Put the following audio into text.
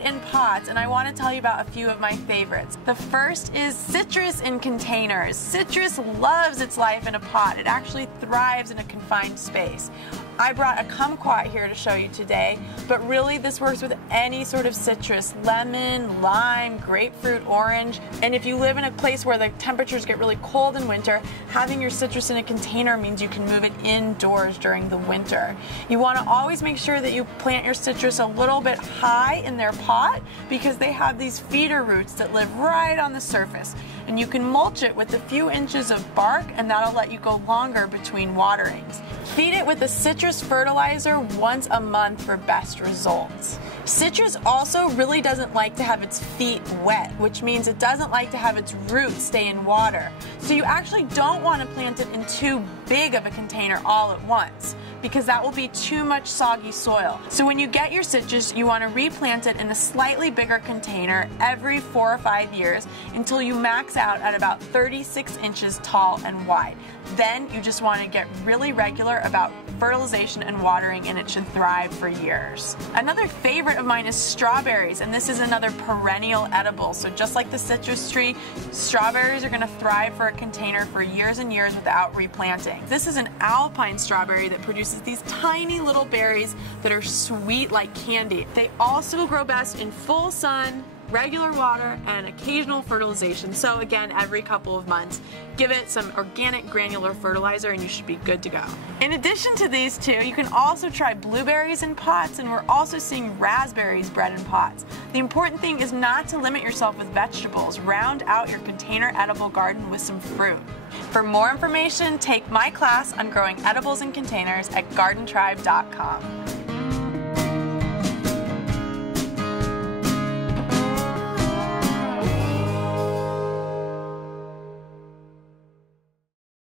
great in pots, and I want to tell you about a few of my favorites. The first is citrus in containers. Citrus loves its life in a pot. It actually thrives in a confined space. I brought a kumquat here to show you today, but really this works with any sort of citrus: lemon, lime, grapefruit, orange. And if you live in a place where the temperatures get really cold in winter, having your citrus in a container means you can move it indoors during the winter. You want to always make sure that you plant your citrus a little bit high in their pot, because they have these feeder roots that live right on the surface. And you can mulch it with a few inches of bark, and that'll let you go longer between waterings. Feed it with a citrus fertilizer once a month for best results. Citrus also really doesn't like to have its feet wet, which means it doesn't like to have its roots stay in water. So you actually don't want to plant it in too big of a container all at once, because that will be too much soggy soil. So when you get your citrus, you want to replant it in a slightly bigger container every 4 or 5 years until you max out at about 36 inches tall and wide. Then you just want to get really regular about fertilization and watering, and it should thrive for years. Another favorite of mine is strawberries, and this is another perennial edible. So just like the citrus tree, strawberries are going to thrive for a container for years and years without replanting. This is an alpine strawberry that produces these tiny little berries that are sweet like candy. They also grow best in full sun, regular water, and occasional fertilization. So again, every couple of months, give it some organic granular fertilizer and you should be good to go. In addition to these two, you can also try blueberries in pots, and we're also seeing raspberries bred in pots. The important thing is not to limit yourself with vegetables. Round out your container edible garden with some fruit. For more information, take my class on growing edibles in containers at gardentribe.com.